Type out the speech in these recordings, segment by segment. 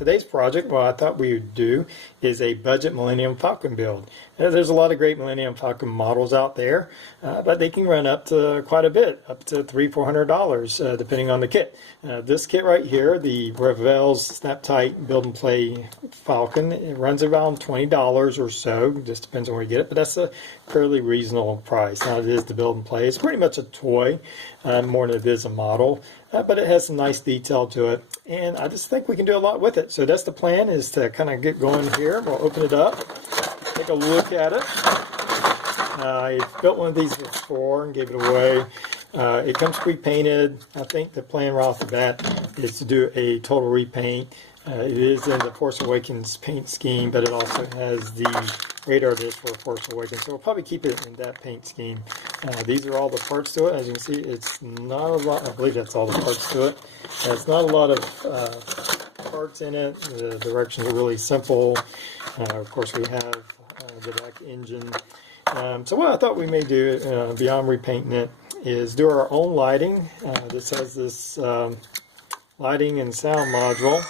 today's project, what I thought we would do is a budget Millennium Falcon build. There's a lot of great Millennium Falcon models out there, but they can run up to quite a bit, up to $300-400 depending on the kit. This kit right here, the Revell's snaptite build and play Falcon, it runs around $20 or so, just depends on where you get it, but that's a fairly reasonable price. Now it is the build and play. It's pretty much a toy more than it is a model, but it has some nice detail to it, and I just think we can do a lot with it. So that's the plan, is to kind of get going here. We'll open it up, take a look at it. I built one of these before and gave it away. It comes pre-painted. I think the plan right off the bat is to do a total repaint. It is in the Force Awakens paint scheme, but it also has the radar disc for Force Awakens, so we'll probably keep it in that paint scheme. These are all the parts to it. As you can see, it's not a lot. I believe that's all the parts to it. It's not a lot of parts in it. The directions are really simple. Of course, we have the back engine. So what I thought we may do, beyond repainting it, is do our own lighting. This has this lighting and sound module,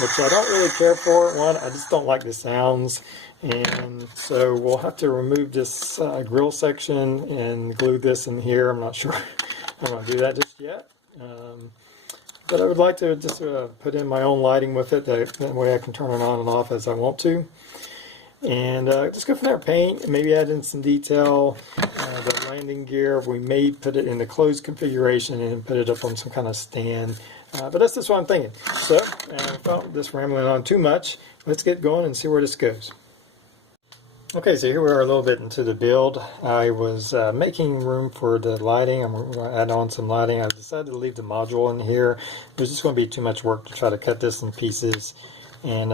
which I don't really care for. One, I just don't like the sounds, and so we'll have to remove this grill section and glue this in here. I'm not sure I'm going to do that just yet, but I would like to just put in my own lighting with it. That way I can turn it on and off as I want to, and just go from there. Paint, maybe add in some detail. The landing gear, we may put it in the closed configuration and put it up on some kind of stand. But that's just what I'm thinking. So, without just rambling on too much, let's get going and see where this goes. Okay, so here we are a little bit into the build. I was making room for the lighting. I'm going to add on some lighting. I decided to leave the module in here. There's just going to be too much work to try to cut this in pieces and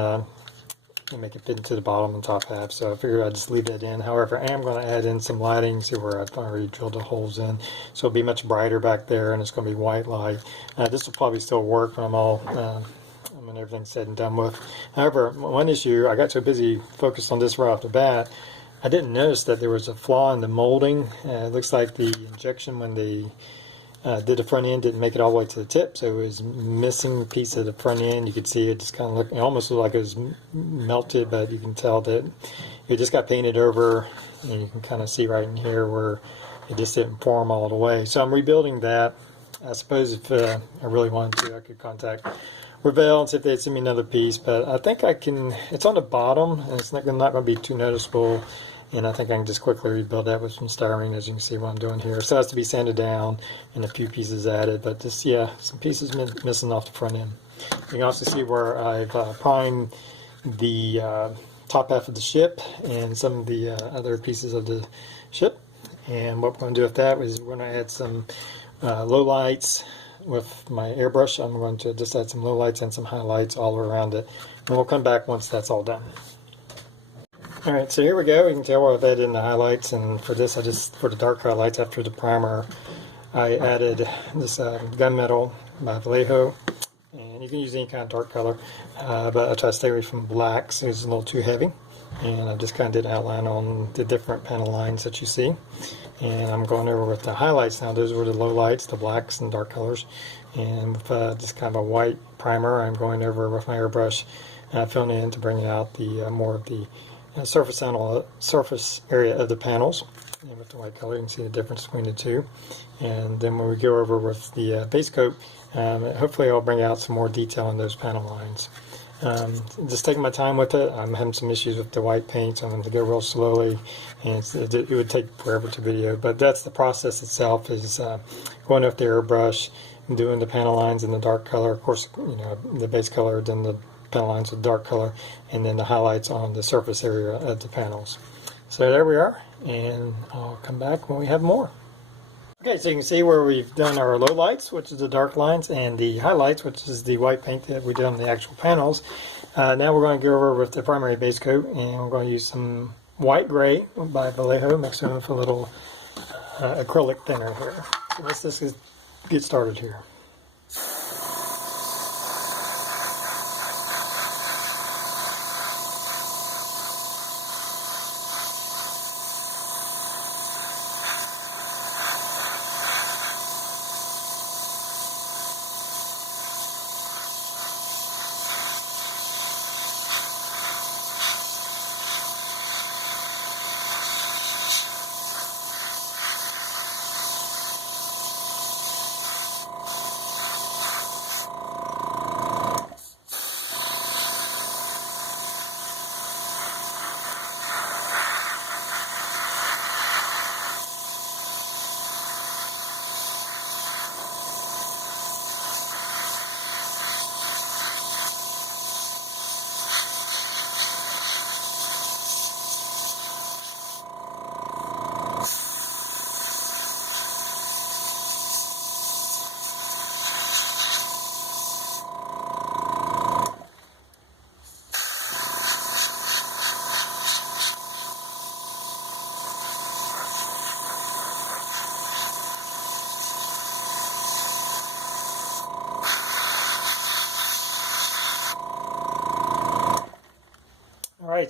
make it fit into the bottom and top half, so I figured I'd just leave that in. However, I am going to add in some lighting. See where I've already drilled the holes in, so it'll be much brighter back there, and it's going to be white light. This will probably still work when I'm all when everything's said and done with. However, one issue, I got so busy focused on this right off the bat, I didn't notice that there was a flaw in the molding. It looks like the injection when they did the front end didn't make it all the way to the tip, so it was missing a piece of the front end. You could see it just kind of looked, it almost looked like it was melted, but you can tell that it just got painted over, and you can kind of see right in here where it just didn't form all the way. So I'm rebuilding that. I suppose if I really wanted to, I could contact Revell and see if they'd send me another piece, but I think I can. It's on the bottom, and it's not going to be too noticeable. And I think I can just quickly rebuild that with some styrene, as you can see what I'm doing here. So it has to be sanded down and a few pieces added, but just, yeah, some pieces missing off the front end. You can also see where I've primed the top half of the ship and some of the other pieces of the ship. And what we're going to do with that is we're going to add some low lights with my airbrush. I'm going to just add some low lights and some highlights all around it. And we'll come back once that's all done. Alright, so here we go. You can tell where I've added in the highlights, and for this, for the dark highlights after the primer, I added this gunmetal by Vallejo, and you can use any kind of dark color, but I try to stay away from black, so it's a little too heavy, and I just kind of did an outline on the different panel lines that you see, and I'm going over with the highlights now. Those were the low lights, the blacks and dark colors, and with just kind of a white primer, I'm going over with my airbrush, filling in to bring out the more of the surface area of the panels. And with the white color, you can see the difference between the two. And then when we go over with the base coat, hopefully I'll bring out some more detail on those panel lines. Just taking my time with it. I'm having some issues with the white paint, so I'm going to go real slowly, and it would take forever to video. But that's the process itself, is going with the airbrush and doing the panel lines in the dark color. Of course, you know, the base color, then the panel lines with dark color, and then the highlights on the surface area of the panels. So there we are, and I'll come back when we have more. Okay, so you can see where we've done our low lights, which is the dark lines, and the highlights, which is the white paint that we did on the actual panels. Now we're going to go over with the primary base coat, and we're going to use some white gray by Vallejo, mixed in with a little acrylic thinner here. So let's just get started here.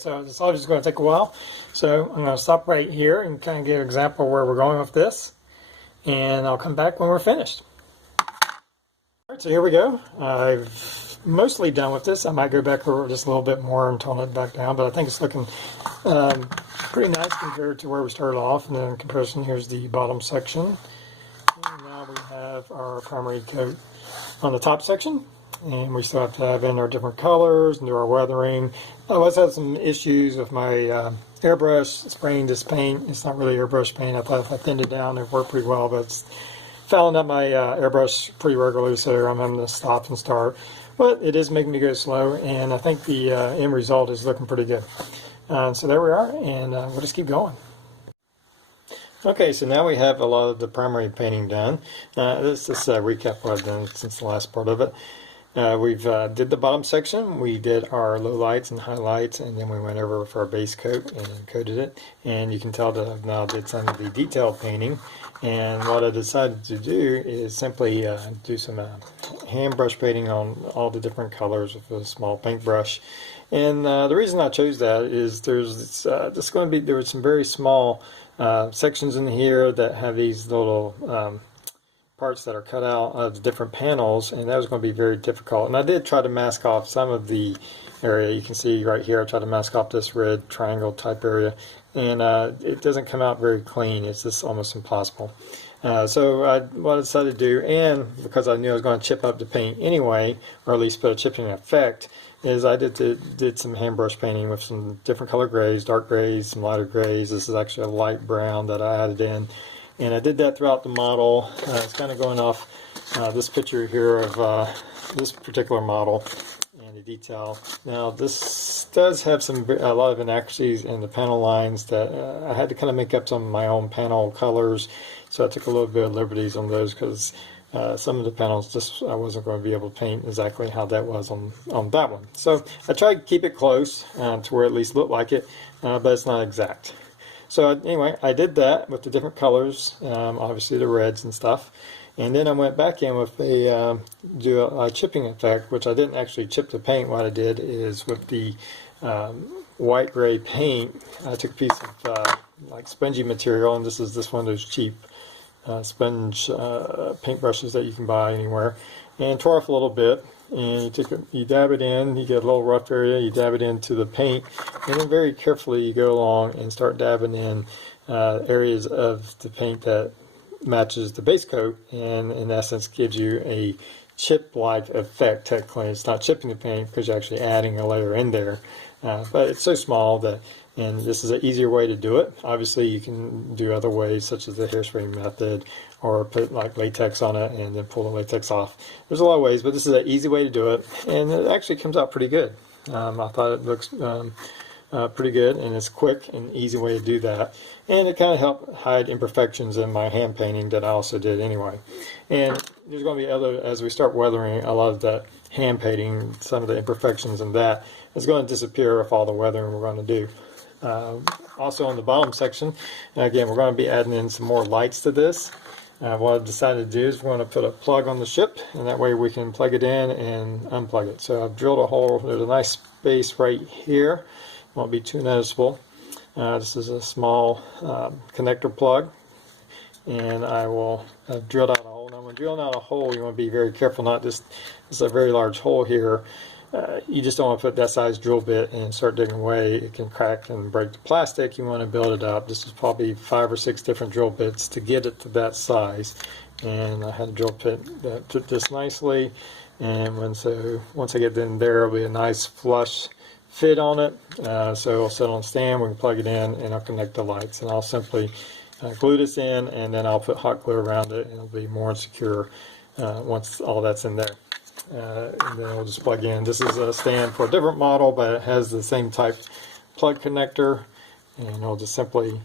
Alright, so it's all just going to take a while. So I'm going to stop right here and kind of give an example of where we're going with this. And I'll come back when we're finished. Alright, so here we go. I've mostly done with this. I might go back over just a little bit more and tone it back down, but I think it's looking pretty nice compared to where we started off. And then in comparison, here's the bottom section. And now we have our primary coat on the top section. And we still have to have in our different colors and do our weathering. I always had some issues with my airbrush spraying this paint. It's not really airbrush paint. I thought if I thinned it down, it worked pretty well, but it's fouling up my airbrush pretty regularly, so I'm having to stop and start. But it is making me go slow, and I think the end result is looking pretty good. So there we are, and we'll just keep going. Okay, so now we have a lot of the primary painting done. This is a recap what I've done since the last part of it. We've did the bottom section, we did our lowlights and highlights, and then we went over for our base coat and coated it. And you can tell that I've now did some of the detailed painting. And what I decided to do is simply do some hand brush painting on all the different colors with a small paintbrush. And the reason I chose that is there's there were some very small sections in here that have these little parts that are cut out of the different panels, and that was going to be very difficult. And I did try to mask off some of the area. You can see right here I tried to mask off this red triangle type area, and it doesn't come out very clean. It's just almost impossible. So what I decided to do, and because I knew I was going to chip up the paint anyway, or at least put a chipping effect, is I did some hand brush painting with some different color grays, dark grays, some lighter grays. This is actually a light brown that I added in. And I did that throughout the model. It's kind of going off this picture here of this particular model and the detail. Now this does have a lot of inaccuracies in the panel lines that I had to kind of make up some of my own panel colors. So I took a little bit of liberties on those because some of the panels just I wasn't going to be able to paint exactly how that was on that one. So I tried to keep it close to where it at least looked like it, but it's not exact. So anyway, I did that with the different colors, obviously the reds and stuff. And then I went back in with a chipping effect, which I didn't actually chip the paint. What I did is with the white gray paint, I took a piece of like spongy material, and this is one of those cheap sponge paintbrushes that you can buy anywhere, and tore off a little bit. And you dab it in, you get a little rough area, you dab it into the paint, and then very carefully you go along and start dabbing in areas of the paint that matches the base coat, and in essence gives you a chip-like effect. Technically it's not chipping the paint because you're actually adding a layer in there, but it's so small that, and this is an easier way to do it. Obviously you can do other ways such as the hairspray method, or put like latex on it and then pull the latex off. There's a lot of ways, but this is an easy way to do it, and it actually comes out pretty good. I thought it looks pretty good, and it's quick and easy way to do that, and it kind of helped hide imperfections in my hand painting that I also did anyway. And there's going to be other, as we start weathering, a lot of that hand painting, some of the imperfections in that is going to disappear with all the weathering we're going to do. Also on the bottom section, again, we're going to be adding in some more lights to this. What I've decided to do is we're going to put a plug on the ship, and that way we can plug it in and unplug it. So I've drilled a hole. There's a nice space right here. Won't be too noticeable. This is a small connector plug, and I've drilled out a hole. Now when drilling out a hole, you want to be very careful. Not just, this is a very large hole here. You just don't want to put that size drill bit and start digging away. It can crack and break the plastic. You want to build it up. This is probably 5 or 6 different drill bits to get it to that size. And I had a drill bit that fit this nicely. And once I get in there, it'll be a nice flush fit on it. So it'll sit on a stand. We can plug it in, and I'll connect the lights. And I'll simply glue this in, and then I'll put hot glue around it, and it'll be more secure once all that's in there. And then we'll just plug in. This is a stand for a different model, but it has the same type plug connector, and I'll just simply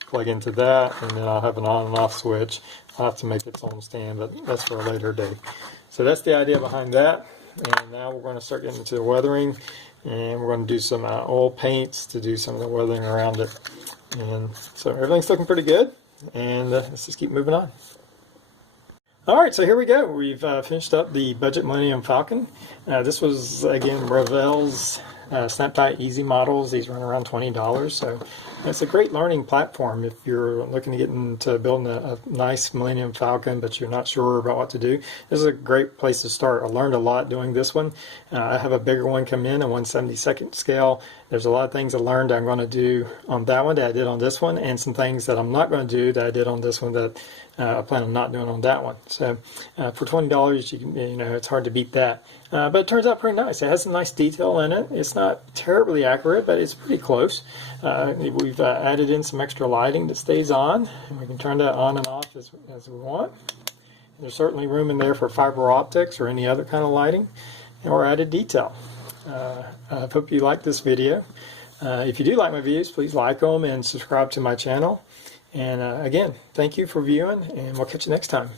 plug into that, and then I'll have an on and off switch. I'll have to make its own stand, but that's for a later day. So that's the idea behind that. And now we're going to start getting into the weathering, and we're going to do some oil paints to do some of the weathering around it. And so everything's looking pretty good, and let's just keep moving on. Alright, so here we go. We've finished up the budget Millennium Falcon. This was, again, Revell's snaptite easy models. These run around $20, so it's a great learning platform if you're looking to get into building a nice Millennium Falcon, but you're not sure about what to do. This is a great place to start. I learned a lot doing this one. I have a bigger one come in, a 1/72 scale. There's a lot of things I learned I'm going to do on that one that I did on this one, and some things that I'm not going to do that I did on this one that I plan on not doing on that one. So for $20, you know, it's hard to beat that. But it turns out pretty nice. It has some nice detail in it. It's not terribly accurate, but it's pretty close. We've added in some extra lighting that stays on, and we can turn that on and off as we want. And there's certainly room in there for fiber optics or any other kind of lighting or added detail. I hope you like this video. If you do like my videos, please like them and subscribe to my channel. And again, thank you for viewing, and we'll catch you next time.